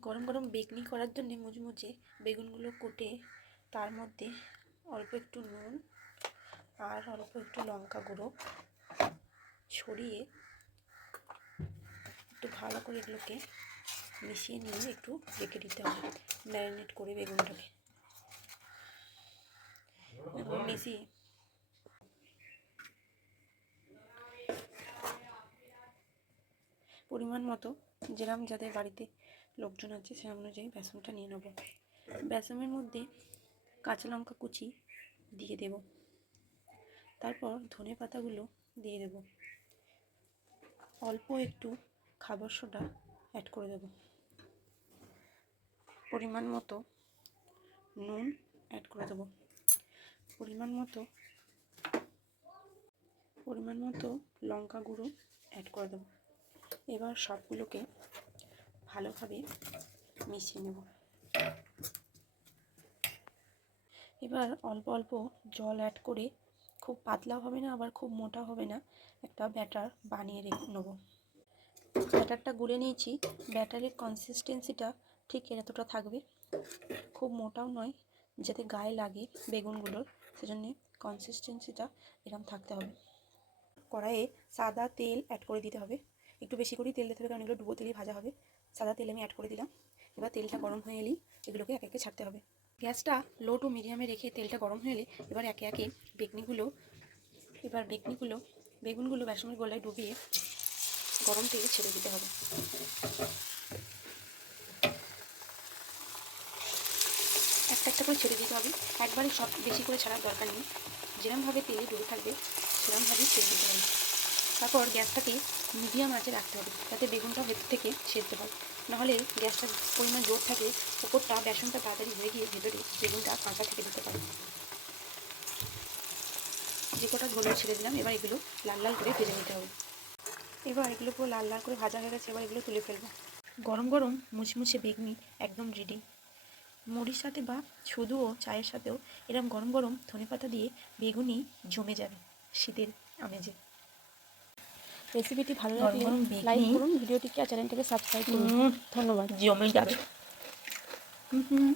গরম গরম বেগনি করার জন্যে মুচমুচে বেগুনগুলো কুটে তার মধ্যে অল্প একটু নুন আর অল্প একটু লঙ্কা গুঁড়ো ছড়িয়ে একটু ভালো করে এগুলোকে মিশিয়ে নিয়ে একটু রেখে দিতে হবে, ম্যারিনেট করে বেগুনটাকে। মিশিয়ে পরিমাণ মতো যেরকম যাদের বাড়িতে লোকজন আছে, সে অনুযায়ী বেসনটা নিয়ে নেব। বেসনের মধ্যে কাঁচা লঙ্কা কুচি দিয়ে দেব। তারপর ধনে পাতাগুলো দিয়ে দেব। অল্প একটু খাবার সোডা অ্যাড করে দেব। পরিমাণ মতো নুন অ্যাড করে দেব। পরিমাণ মতো পরিমাণ মতো লঙ্কা গুঁড়ো অ্যাড করে দেবো। এবার সবগুলোকে ভালোভাবে মিশিয়ে নেব। এবার অল্প অল্প জল অ্যাড করে খুব পাতলা হবে না, আবার খুব মোটা হবে না, একটা ব্যাটার বানিয়ে রেখে নেব। ব্যাটারটা গুলে নিয়েছি, ব্যাটারের কনসিস্টেন্সিটা ঠিক এতটা থাকবে। খুব মোটাও নয়, যাতে গায়ে লাগে বেগুনগুলোর, সেজন্য কনসিস্টেন্সিটা এরকম থাকতে হবে। কড়াইয়ে সাদা তেল অ্যাড করে দিতে হবে। একটু বেশি করেই তেল দিতে হবে, কারণ এগুলো ডুবো তেলেই ভাজা হবে। সাদা তেল আমি অ্যাড করে দিলাম। এবার তেলটা গরম হয়ে এলেই এগুলোকে একে একে ছাড়তে হবে। গ্যাসটা লো টু মিডিয়ামে রেখে তেলটা গরম হয়ে এলে এবার একে একে বেগনিগুলো, এবার বেগনিগুলো, বেগুনগুলো বেসনের গোলায় ডুবিয়ে গরম তেলে ছেড়ে দিতে হবে। একটা একটা করে ছেড়ে দিতে হবে। একবারে সব বেশি করে ছাড়ার দরকার নেই। যেরমভাবে তেলে ডুবে থাকবে, সেরমভাবেই ছেড়ে দিতে হবে। তারপর গ্যাসটাকে মিডিয়াম আঁচে রাখতে হবে, যাতে বেগুনটা ভেতর থেকে সেদ্ধ হয় নাহলে গ্যাসটার পরিমাণ জোর থাকে, ওপরটা, বেসনটা তাড়াতাড়ি হয়ে গিয়ে ভেতরে বেগুনটা কাঁচা থেকে দিতে পারে। যে কটা গোলে ছেড়ে দিলাম, এবার এগুলো লাল লাল করে ভেজে নিতে হবে। এবার এগুলো পুরো লাল লাল করে ভাজা হয়ে গেছে, এবার এগুলো তুলে ফেলব। গরম গরম মুচমুচে বেগনি একদম রেডি মুড়ির সাথে বা শুধুও চায়ের সাথেও এরকম গরম গরম ধনে পাতা দিয়ে বেগুনি জমে যাবে, শীতের আমেজে। রেসিপিটি ভালো লাগলে লাইক করুন ভিডিওটিকে আর চ্যানেলটিকে সাবস্ক্রাইব করুন। ধন্যবাদ। জমে যাবে হুম।